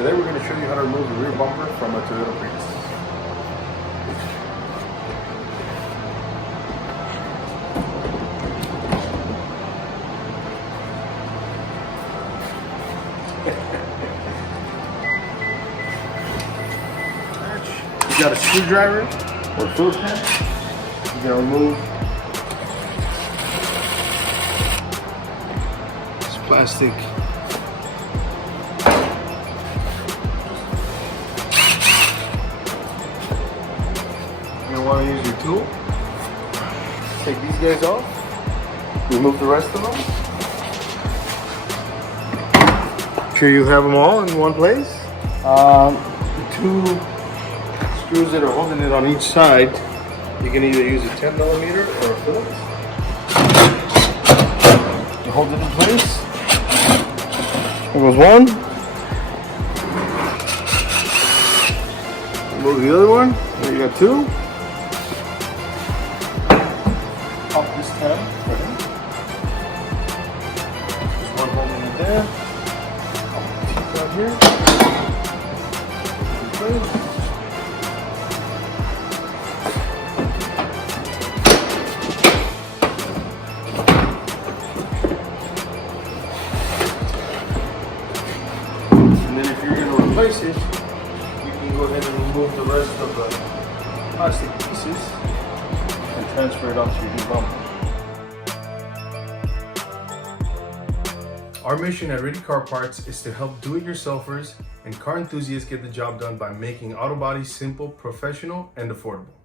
Today we're going to show you how to remove the rear bumper from a Toyota Prius. You got a screwdriver or a Phillips head. You're going to remove this plastic You're going to want to use your tool. Take these guys off. Remove the rest of them. Make sure you have them all in one place. The two screws that are holding it on each side, you can either use a 10mm or a Phillips to hold it in place. There goes one. Remove the other one. There you got two. Pop this tab. There's one holding it there. Pop the teeth out here. And then if you're going to replace it, you can go ahead and remove the rest of the plastic pieces and transfer it onto your new bumper. Our mission at Ready Car Parts is to help do-it-yourselfers and car enthusiasts get the job done by making auto body simple, professional, and affordable.